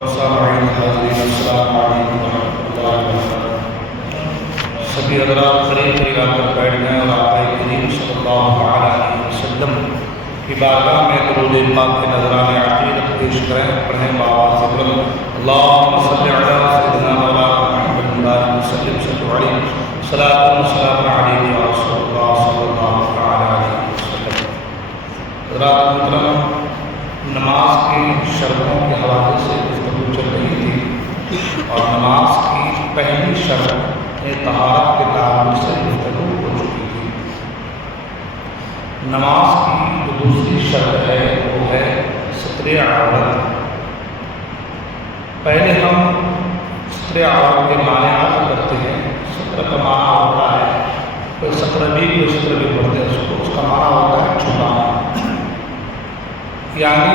السلام علیکم ورحمۃ اللہ وبرکاتہ۔ سبھی حضرات قریب آ کر بیٹھ گئے اور آقا کریم صلی اللہ علیہ وسلم کی بارگاہ میں درود پاک کے نذرانے عقیدت پیش کریں، پڑھیں بآواز بلند اللہم صلی علی سیدنا مولانا محمد وسلم صلی علیہ صلاۃ و سلام علیہ یا رسول اللہ صلی اللہ علیہ وسلم۔ حضرات محترم، نماز کی شرطوں کے حوالے سے گفتگو چل رہی تھی اور نماز کی پہلی شرط طہارت کے تعلق سے گفتگو ہو چکی تھی۔ نماز کی جو دوسری شرط ہے وہ ہے ستر عورت۔ پہلے ہم ستر عورت کے معنی عرض کرتے ہیں۔ ستر کا معنی ہوتا ہے، کوئی ستر بھی پڑھتے ہیں اس کا معنی ہوتا ہے چھپانا، یعنی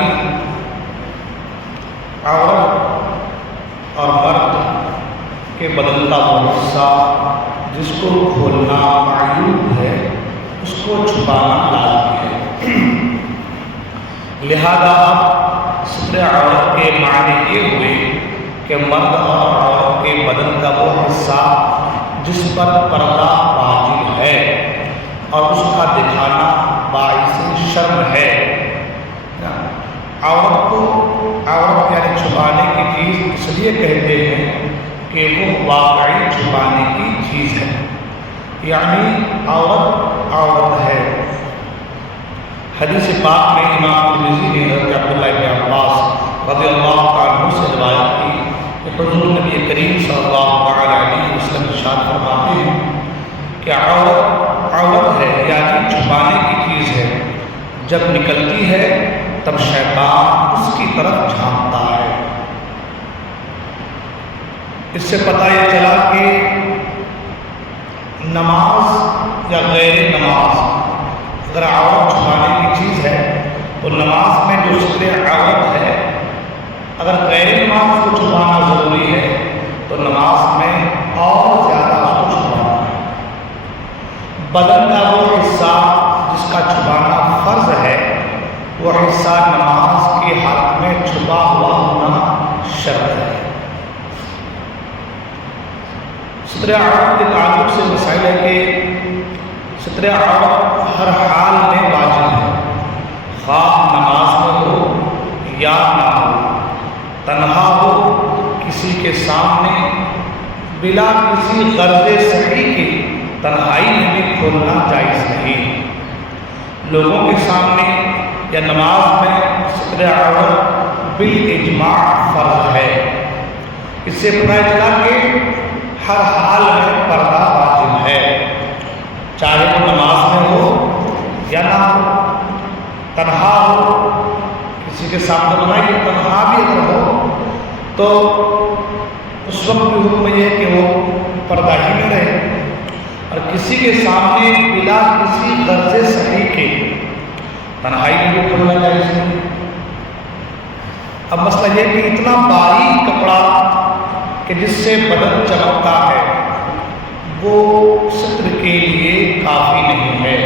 عورت اور مرد کے بدن کا وہ حصہ جس کو کھولنا معیوب ہے اس کو چھپانا لازمی ہے۔ لہذا ستر عورت کے معنی یہ ہوئے کہ مرد اور عورت کے بدن کا وہ حصہ جس پر پردہ واجب ہے اور اس کا دکھانا باعث شرم ہے۔ عورت یعنی چھپانے کی چیز اس لیے کہتے ہیں کہ وہ واقعی چھپانے کی چیز ہے، یعنی عورت ہے۔ حدیث پاک میں امام ترمذی نے حضرت عبداللہ بن عباس رضی اللہ عنہ سے روایت کی کہ حضور نبی کریم صلی اللہ علیہ وسلم ارشاد فرماتے ہیں کہ عورت ہے یعنی چھپانے کی چیز ہے، جب نکلتی ہے تب شیطان اس کی طرف جھانکتا ہے۔ اس سے پتہ یہ چلا کہ نماز یا غیر نماز اگر عورت چھپانے کی چیز ہے تو نماز میں جو ستر عورت ہے، اگر غیر نماز کو چھپانا ضروری ہے تو نماز میں اور زیادہ اس کو چھپانا ہے۔ بدن کا وہ حصہ جس کا چھپانا فرض ہے وہ حصہ نماز کی حالت میں چھپا ہوا ہونا شرط ہے۔ ستر عورت کے تعلق سے مسائل ہے کہ ستر عورت ہر حال میں واجب ہے، خواہ نماز میں ہو یا نہ ہو، تنہا ہو کسی کے سامنے، بلا کسی غرض صحیح کی تنہائی میں بھی کھولنا جائز نہیں۔ لوگوں کے سامنے یا نماز میں ستر عورت بالاجماع فرض ہے۔ اس سے پتہ چلا کہ ہر حال میں پردہ واجب ہے، چاہے وہ نماز میں ہو یا نہ ہو، تنہا ہو کسی کے سامنے بنائیے، تنہا بھی اگر ہو تو اس وقت بھی حکم یہ ہے کہ وہ پردہ ہی میں رہے، اور کسی کے سامنے بلا کسی غرض صحیح کے تنہائی میں بھی کھولنا جائز نہیں۔ اب مسئلہ یہ کہ اتنا باریک کپڑا کہ جس سے بدن چمکتا ہے وہ ستر کے لیے کافی نہیں ہے،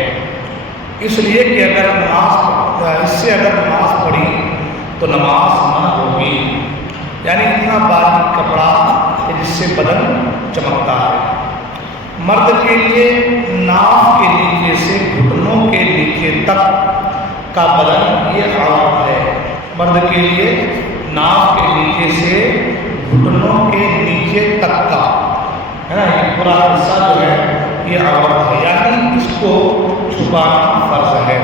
اس لیے کہ اگر نماز پڑھی تو نماز نہ ہوگی، یعنی اتنا باریک کپڑا کہ جس سے بدن چمکتا ہے۔ مرد کے لیے ناف کے نیچے سے گھٹنوں کے نیچے تک کا بدن یہ عورت ہے۔ مرد کے لیے ناف کے نیچے سے گھٹنوں کے نیچے تک کا ہے نا، یہ پورا حصہ جو ہے یہ عورت ہے، یعنی اس کو چھپانا فرض ہے۔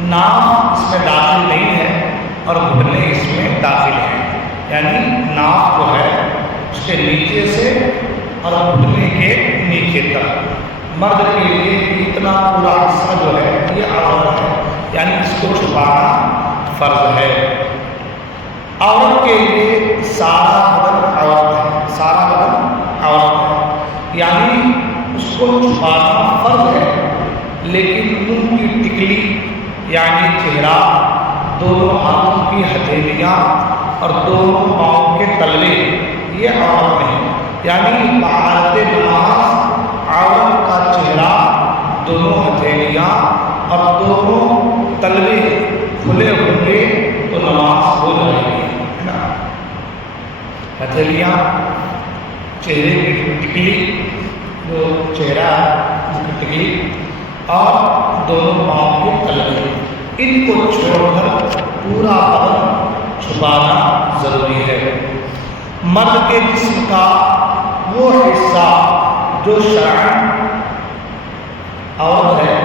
ناف اس میں داخل نہیں ہے اور گھٹنے اس میں داخل ہیں، یعنی ناف جو ہے اس کے نیچے سے اور گھٹنے کے نیچے تک۔ مرد کے لیے اتنا پورا حصہ جو ہے یہ عورت ہے، یعنی اس کو چھپانا فرض ہے۔ عورت کے لیے سارا بدن عورت ہے، یعنی اس کو چھپانا فرض ہے، لیکن منہ کی ٹکلی یعنی چہرہ، دونوں ہاتھوں کی ہتھیلیاں اور دونوں پاؤں کے تلوے یہ عورت نہیں، یعنی بحالت نماز عورت کا چہرہ، دونوں ہتھیلیاں اور دونوں تلوے کھلے ہوں گے تو نماز ہو جائے گی۔ ہتھیلیاں، چہرے کی ٹکلی، جو چہرہ اس کی ٹکلی، اور دونوں پاؤں کے تلوے، ان کو چھوڑ کر پورا بدن چھپانا ضروری ہے۔ مرد کے جسم کا وہ حصہ جو شرعاً عورت ہے،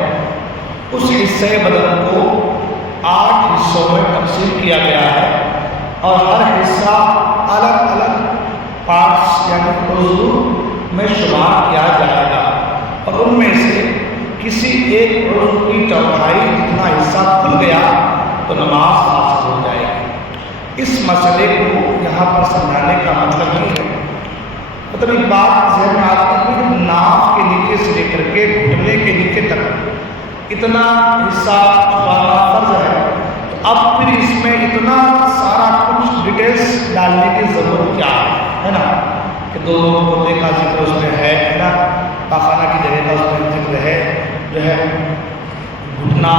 اس حصے بدن کو 8 حصوں میں تقسیم کیا گیا ہے، اور ہر حصہ الگ الگ پارٹس یعنی عضو میں شمار کیا جائے گا، اور ان میں سے کسی ایک عضو کی چوتھائی جتنا حصہ کھل گیا تو نماز فاسد ہو جائے گی۔ اس مسئلے کو یہاں پر سمجھانے کا مطلب یہ ہے، مطلب ایک بات ذہن میں آتی ہے کہ ناف کے نیچے سے لے کر کے گھٹنے کے نیچے تک اتنا حصہ چھپانا فرض ہے، تو اب پھر اس میں اتنا سارا کچھ ڈیٹیلس ڈالنے کی ضرورت کیا ہے نا، کہ دونوں پردے کا ذکر اس میں ہے نا، پاخانہ کی جگہ کا اس میں ذکر ہے، جو ہے گھٹنا،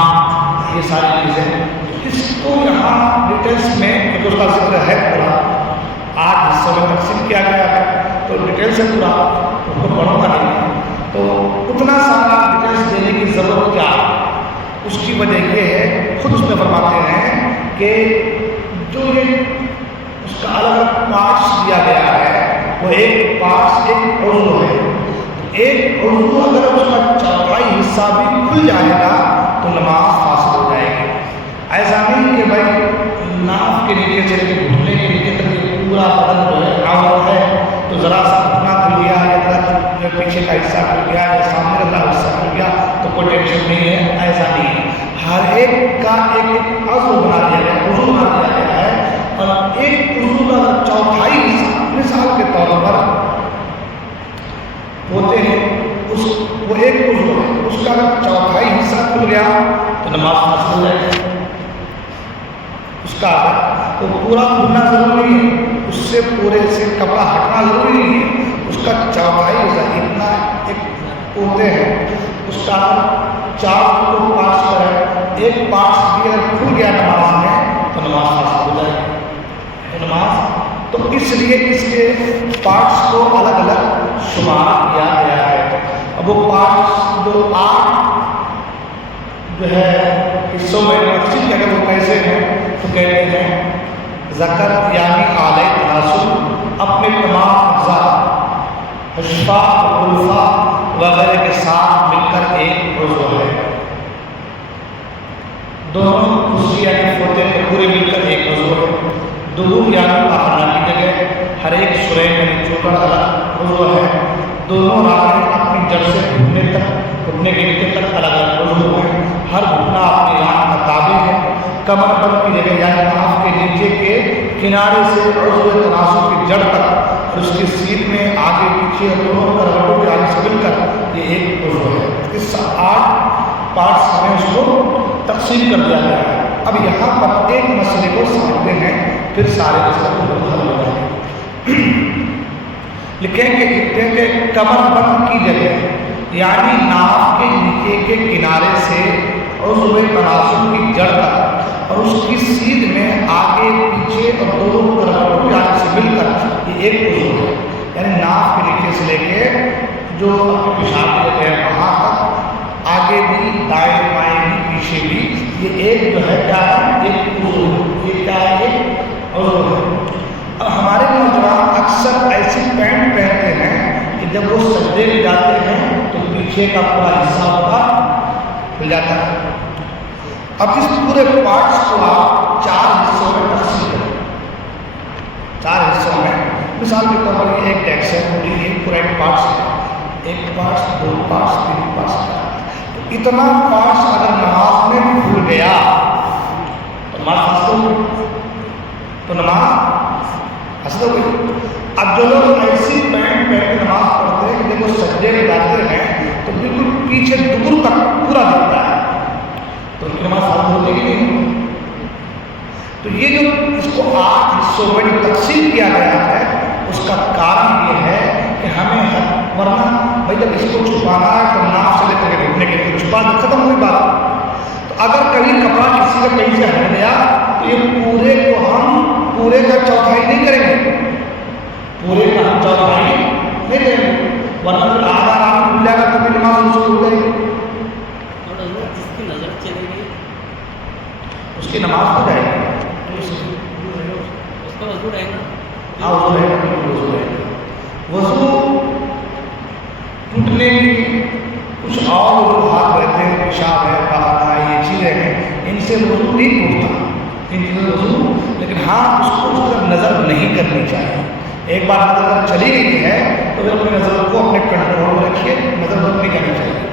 یہ ساری چیزیں، اس کو یہاں ڈیٹیلس میں ایک اس کا ذکر ہے پورا 8 حصوں میں تقسیم کیا گیا ہے، تو ڈیٹیل سے پورا اس کو پڑھوں گا نہیں، تو اتنا سارا ڈیٹیلس دینے کی ضرورت کیا ہے؟ اس کی وجہ یہ ہے، خود اس میں فرماتے ہیں کہ جو یہ اس کا الگ الگ پارٹس دیا گیا ہے، وہ ایک پارٹس ایک عضو ہے، ایک عضو اگر اس کا چوتھائی حصہ بھی کھل جائے گا تو نماز فاسد ہو جائے گی۔ ایسا نہیں کہ بھائی ناف کے نیچے سے لے کے گھٹنے کے نیچے تک یہ پورا بدن جو ہے عورت ہے، تو ذرا سا گھٹنا کھل گیا یا ذرا جو پیچھے کا حصہ کھل گیا یا سامنے والا حصہ کھل گیا تو کوئی ٹینشن نہیں ہے، ایسا نہیں ہے۔ ہر ایک کا ایک عضو بنا دیا گیا، عضو بنا دیا گیا ہے، اور ایک عضو کا چوتھائی حصہ مثال کے طور پر ہوتے ہیں، وہ ایک عضو ہے، اس کا اگر چوتھائی حصہ کھل گیا تو نماز فاسد ہو جائے گی۔ اس کا تو پورا کھلنا ضروری ہے، اس سے پورے سے کپڑا ہٹنا ضروری نہیں ہے، اس کا چوتھائی حصہ اتنا ایک ہوتے ہیں، اس کا 4 کو 5 پر ہے، ایک پارٹس بھی اگر کھل گیا نماز میں تو نماز فاسد ہو جائے گی۔ تو نماز تو اس لیے اس کے پارٹس کو الگ الگ شمار کیا گیا ہے۔ اب وہ پارٹس جو 8 جو ہے حصوں میں تقسیم کیا گیا وہ کیسے ہیں، تو کہتے ہیں ذکر یعنی اعلی تناسل اپنے تمام اعضاء حشفہ غلفہ وغیرہ کے ساتھ مل کر ایک عضو ہے، دونوں خوشی یعنی فوتے کے پورے مل کر ایک عضو ہے، دبور یعنی پاخانہ کی جگہ ہر ایک سرین یعنی چوکڑ الگ عضو ہے، دونوں راہیں اپنی جڑ سے گھٹنے تک، گھٹنے کے نیچے تک الگ الگ عضو ہیں، ہر گھٹنا اپنی راہ کا تابع ہے، کمر بند کی جگہ یعنی ناف کے نیچے کے کنارے سے عضو تناسل کی جڑ تک اور اس کی سیٹ میں آگے پیچھے دونوں کروٹوں کے آگے سے مل کر یہ ایک عضو ہے۔ اس 8 پارٹس میں اس کو تقسیم کر دیا گیا ہے۔ اب یہاں پر ایک مسئلے کو سمجھتے ہیں، پھر سارے مسئلے کو حل ہو جائیں گے۔ لکھیں کہ کہتے ہیں کہ کمر بند کی جگہ یعنی ناف کے نیچے کے کنارے سے عضو تناسل کی جڑ تک اور اس کی سیدھ میں آگے پیچھے اور دونوں کروٹوں کے آگے سے مل کر یہ ایک عضو ہے، یعنی ناف کے نیچے سے لے کے جو پیشاب کی جگہ ہے وہاں تک آگے بھی دائیں بائیں بھی پیچھے بھی یہ ایک جو ہے کیا ہے، ایک عضو ہے، یہ کیا ہے، ایک عضو ہے۔ اب ہمارے نوجوان اکثر ایسی پینٹ پہنتے ہیں کہ جب وہ سجدے میں جاتے ہیں تو پیچھے کا پورا حصہ ہوگا کھل جاتا ہے۔ اب اس پورے پارٹس کو آپ 4 حصوں میں تقسیم کریں، 4 حصوں میں، مثال کے طور پر ایک ڈیکس ہے، پوری ایک پورا ایک پارٹس ہے، ایک پارٹس 2 پارٹس 3 پارٹس، اتنا پارٹس اگر نماز میں بھول گیا تو نماز فاسد ہو گئی، تو نماز فاسد ہو گئی۔ اب جو لوگ ایسی پینٹ پہن کے نماز پڑھتے ہیں کہ جب وہ سجدے میں جاتے ہیں تو بالکل پیچھے دبر تک پورا دکھتا ہے تو ان کی نماز فاسد ہو جائے گی نہیں۔ تو یہ جو اس کو 8 حصوں میں جو تقسیم کیا گیا ہے اس کا کارن یہ ہے کہ ہمیں ورنہ بھائی جب اس کو چھپانا ہے تو ناف سے لے کر کے گھٹنے کے لیے چھپا دے، ختم ہوئی بات۔ تو اگر کبھی کپڑا کسی کا کہیں سے ہٹ گیا تو یہ پورے کو ہم پورے کا چوتھائی نہیں کریں گے، پورے کا چوتھائی نہیں دیں گے، ورنہ پھر آدھا رات مل جائے گا تو بھی نماز اس کو ہو جائے گی، اور حضرت جس کی نظر چلے گی اس کی نماز ہو جائے گی، اس کا وضو رہے گا. ہاں وضو رہے گا، بالکل وضو رہے گا. وضو ٹوٹنے کی کچھ اور وجوہات رہتے ہیں، پیشاب ہے، بہانا ہے، یہ چیزیں ہیں، ان سے وضو نہیں ٹوٹتا، ان چیزوں سے وضو، لیکن ہاں اس کو اس طرف نظر نہیں کرنی چاہیے. ایک بار نظر چلی گئی ہے تو پھر اپنی نظر کو اپنے کنٹرول میں رکھیے، نظر بند نہیں کرنی چاہیے.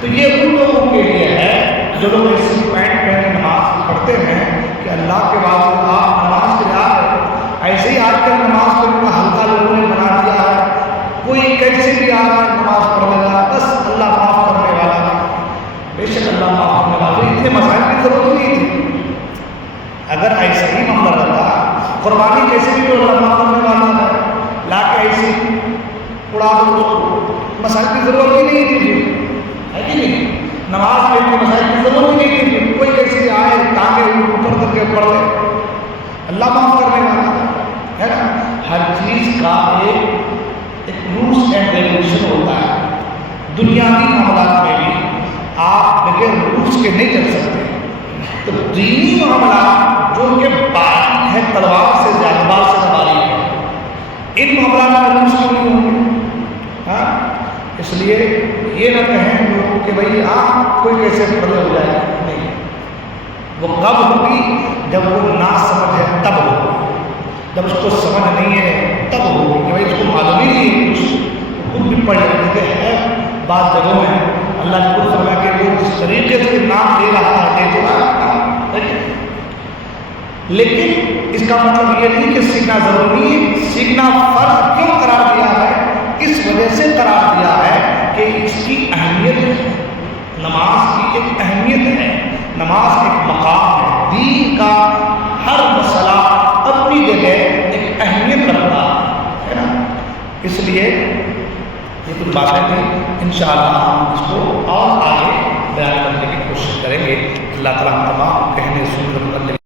تو یہ ان لوگوں کے لیے ہے جو لوگ ایسی پینٹ پہن کے نماز پڑھتے ہیں کہ اللہ کے بعد آپ نماز کے بعد ایسے ہی آج کل نماز کو اتنا ہلکا لوگوں نے بنا دیا ہے، کوئی کیسے بھی آ رہا ہے نماز پڑھ لے رہا ہے، بس اللہ معاف کرنے والا ہے. بے شک اللہ معاف کرنے والا ہے، اتنے مسائل کی ضرورت نہیں تھی. اگر ایسا ہی معاملہ رہتا، قربانی کیسے بھی تو اللہ معاف کرنے والا ہے، لا کے ایسی اڑا دو، مسائل کی ضرورت ہی نہیں تھی، ہے کہ نہیں؟ نماز کے لیے مسائل کی ضرورت ہی نہیں تھی، کوئی کیسے بھی آئے ٹانگے اوپر کر کے پڑھ لے، اللہ معاف کرنے والا ہے نا. ہر چیز کا ایک رولس اینڈ ریگولیشن ہوتا ہے. دنیاوی معاملات میں بھی آپ بغیر رولس کے نہیں چل سکتے. تو دینی معاملات جو کہ باریک ہے، تلوار سے زیادہ بال سے باریک ہے، ان معاملات میں رولس کیوں نہیں ہوں گے؟ ہاں، اس لیے یہ نہ کہیں لوگ کہ بھائی آپ کوئی کیسے بدل ہو جائے، نہیں. وہ کب ہوگی؟ جب وہ نا سمجھ ہے تب ہوگی، جب اس کو سمجھ نہیں ہے تب ہوگی کہ بھائی اس کو معلوم ہی نہیں ہے کچھ، خود بھی پڑھ لیتے ہے. بعض جگہوں میں اللہ نے خود فرمایا کہ وہ جس طریقے سے نام لے رہا ہے دے تو رہا، لیکن اس کا مطلب یہ نہیں کہ سیکھنا ضروری ہے. سیکھنا فرض کیوں قرار دیا ہے؟ اس وجہ سے قرار دیا ہے کہ اس کی اہمیت ہے، نماز کی ایک اہمیت ہے، نماز ایک مقام ہے. دین کا ہر مسئلہ اپنی جگہ ایک اہمیت رکھتا ہے نا. اس لیے یہ کچھ باتیں تھیں، انشاءاللہ ہم اس کو اور آگے بیان کرنے کی کوشش کریں گے. اللہ تعالیٰ ہم تمام کہنے سننے